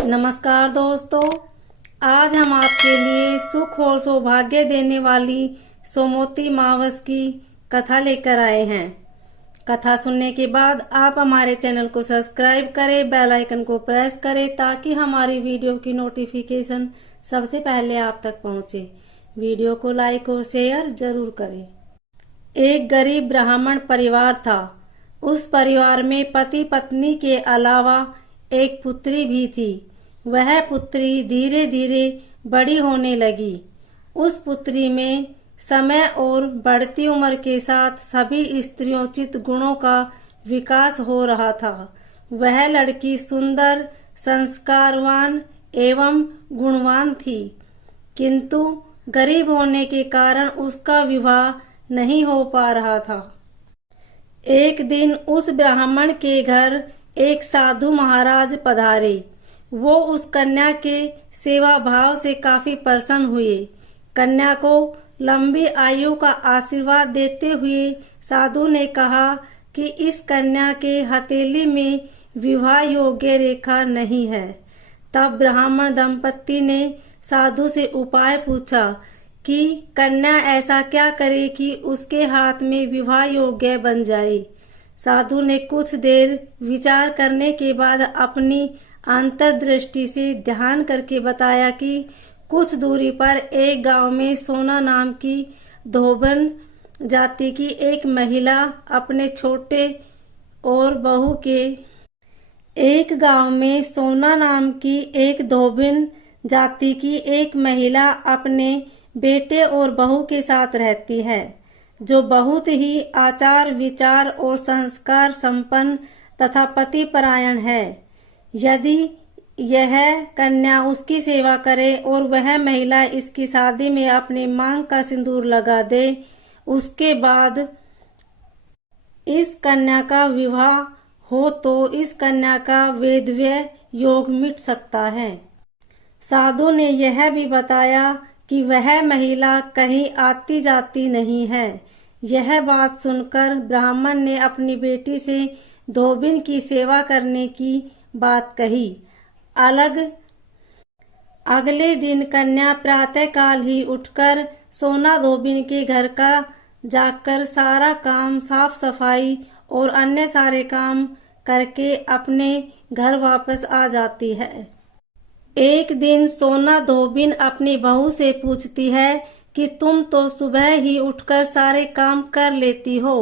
नमस्कार दोस्तों, आज हम आपके लिए सुख और सौभाग्य देने वाली सोमवती मावस की कथा लेकर आए हैं। कथा सुनने के बाद आप हमारे चैनल को सब्सक्राइब करें, बेल आइकन को प्रेस करें ताकि हमारी वीडियो की नोटिफिकेशन सबसे पहले आप तक पहुंचे। वीडियो को लाइक और शेयर जरूर करें। एक गरीब ब्राह्मण परिवार था। उस परिवार में पति पत्नी के अलावा एक पुत्री भी थी। वह पुत्री धीरे धीरे बड़ी होने लगी। उस पुत्री में समय और बढ़ती उम्र के साथ सभी स्त्रियोचित गुणों का विकास हो रहा था। वह लड़की सुंदर, संस्कारवान एवं गुणवान थी, किंतु गरीब होने के कारण उसका विवाह नहीं हो पा रहा था। एक दिन उस ब्राह्मण के घर एक साधु महाराज पधारे। वो उस कन्या के सेवा भाव से काफी प्रसन्न हुए। कन्या को लंबी आयु का आशीर्वाद देते हुए साधु ने कहा कि इस कन्या के हथेली में विवाह योग्य रेखा नहीं है। तब ब्राह्मण दंपत्ति ने साधु से उपाय पूछा कि कन्या ऐसा क्या करे कि उसके हाथ में विवाह योग्य बन जाए। साधु ने कुछ देर विचार करने के बाद अपनी अंतर्दृष्टि से ध्यान करके बताया कि कुछ दूरी पर एक गांव में सोना नाम की धोबन जाति की एक महिला अपने छोटे और बहू के एक गांव में सोना नाम की एक धोबिन जाति की एक महिला अपने बेटे और बहू के साथ रहती है, जो बहुत ही आचार विचार और संस्कार संपन्न तथा पतिपरायण है। यदि यह कन्या उसकी सेवा करे और वह महिला इसकी शादी में अपनी मांग का सिंदूर लगा दे, उसके बाद इस कन्या का विवाह हो तो इस कन्या का वैधव्य योग मिट सकता है। साधु ने यह भी बताया कि वह महिला कहीं आती जाती नहीं है। यह बात सुनकर ब्राह्मण ने अपनी बेटी से धोबिन की सेवा करने की बात कही। अगले दिन कन्या प्रातःकाल ही उठकर सोना धोबिन के घर का जाकर सारा काम, साफ सफाई और अन्य सारे काम करके अपने घर वापस आ जाती है। एक दिन सोना धोबिन अपनी बहू से पूछती है कि तुम तो सुबह ही उठकर सारे काम कर लेती हो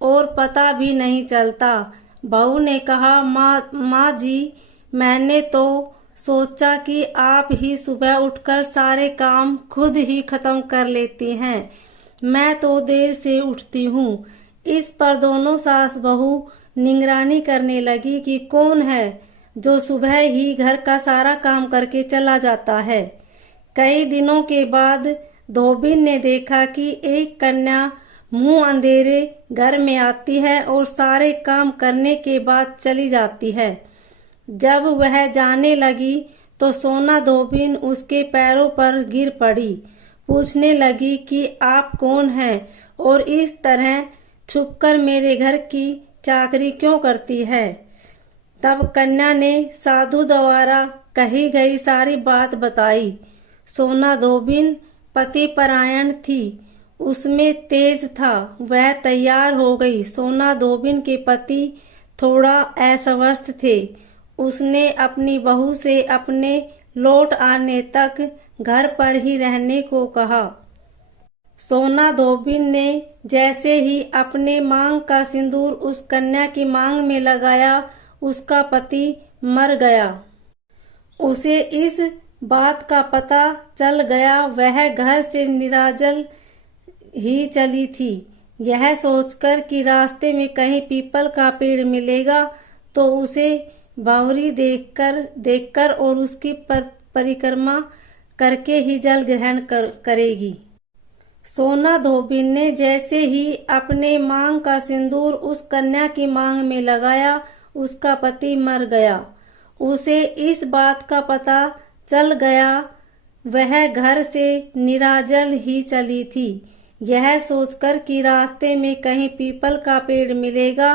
और पता भी नहीं चलता। बहू ने कहा, माँ जी, मैंने तो सोचा कि आप ही सुबह उठकर सारे काम खुद ही खत्म कर लेती हैं। मैं तो देर से उठती हूँ। इस पर दोनों सास बहू निगरानी करने लगी कि कौन है जो सुबह ही घर का सारा काम करके चला जाता है। कई दिनों के बाद धोबिन ने देखा कि एक कन्या मुंह अंधेरे घर में आती है और सारे काम करने के बाद चली जाती है। जब वह जाने लगी तो सोना धोबिन उसके पैरों पर गिर पड़ी। पूछने लगी कि आप कौन हैं और इस तरह छुपकर मेरे घर की चाकरी क्यों करती है। तब कन्या ने साधु द्वारा कही गई सारी बात बताई। सोना धोबिन पतिपरायण थी, उसमें तेज था। वह तैयार हो गई। सोना धोबिन के पति थोड़ा अस्वस्थ थे। उसने अपनी बहू से अपने लौट आने तक घर पर ही रहने को कहा। सोना धोबिन ने जैसे ही अपने मांग का सिंदूर उस कन्या की मांग में लगाया, उसका पति मर गया। उसे इस बात का पता चल गया। वह घर से निराजल ही चली थी। यह सोचकर कि रास्ते में कहीं पीपल का पेड़ मिलेगा तो उसे बावरी देखकर और उसकी परिक्रमा करके ही जल ग्रहण करेगी। सोना धोबिन ने जैसे ही अपने मांग का सिंदूर उस कन्या की मांग में लगाया, उसका पति मर गया। उसे इस बात का पता चल गया। वह घर से निराजल ही चली थी। यह सोचकर कि रास्ते में कहीं पीपल का पेड़ मिलेगा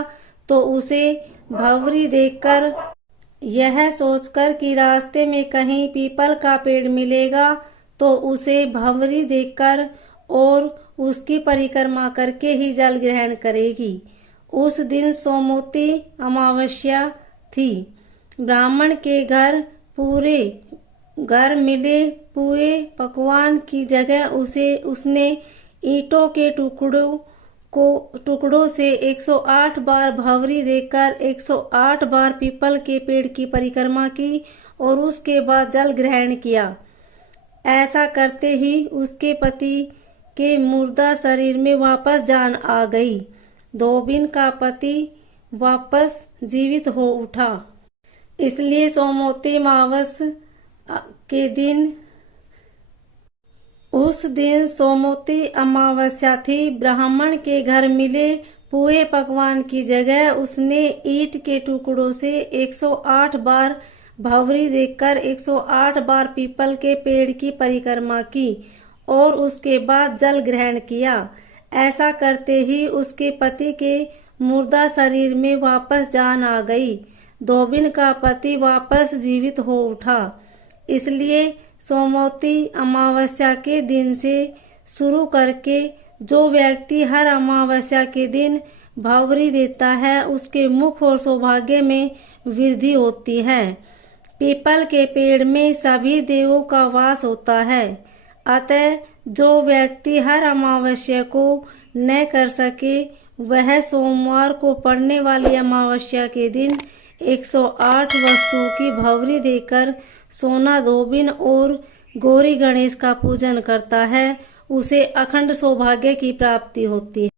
तो उसे भंवरी देखकर यह सोचकर कि रास्ते में कहीं पीपल का पेड़ मिलेगा तो उसे भंवरी देकर और उसकी परिक्रमा करके ही जल ग्रहण करेगी। उस दिन सोमवती अमावस्या थी। ब्राह्मण के घर पूरे घर मिले पुए पकवान की जगह उसने ईंटों के टुकड़ों से 108 बार भंवरी देकर 108 बार पीपल के पेड़ की परिक्रमा की और उसके बाद जल ग्रहण किया। ऐसा करते ही उसके पति के मुर्दा शरीर में वापस जान आ गई। धोबिन का पति वापस जीवित हो उठा। इसलिए सोमवती अमावस के दिन उस दिन सोमवती अमावस्या थी। ब्राह्मण के घर मिले पुए पकवान की जगह उसने ईंट के टुकड़ों से 108 बार भंवरी देकर 108 बार पीपल के पेड़ की परिक्रमा की और उसके बाद जल ग्रहण किया। ऐसा करते ही उसके पति के मुर्दा शरीर में वापस जान आ गई। धोबिन का पति वापस जीवित हो उठा। इसलिए सोमवती अमावस्या के दिन से शुरू करके जो व्यक्ति हर अमावस्या के दिन भंवरी देता है उसके मुख और सौभाग्य में वृद्धि होती है। पीपल के पेड़ में सभी देवों का वास होता है। अतः जो व्यक्ति हर अमावस्या को न कर सके वह सोमवार को पड़ने वाली अमावस्या के दिन 108 वस्तुओं की भंवरी देकर सोना धोबिन और गौरी गणेश का पूजन करता है, उसे अखंड सौभाग्य की प्राप्ति होती है।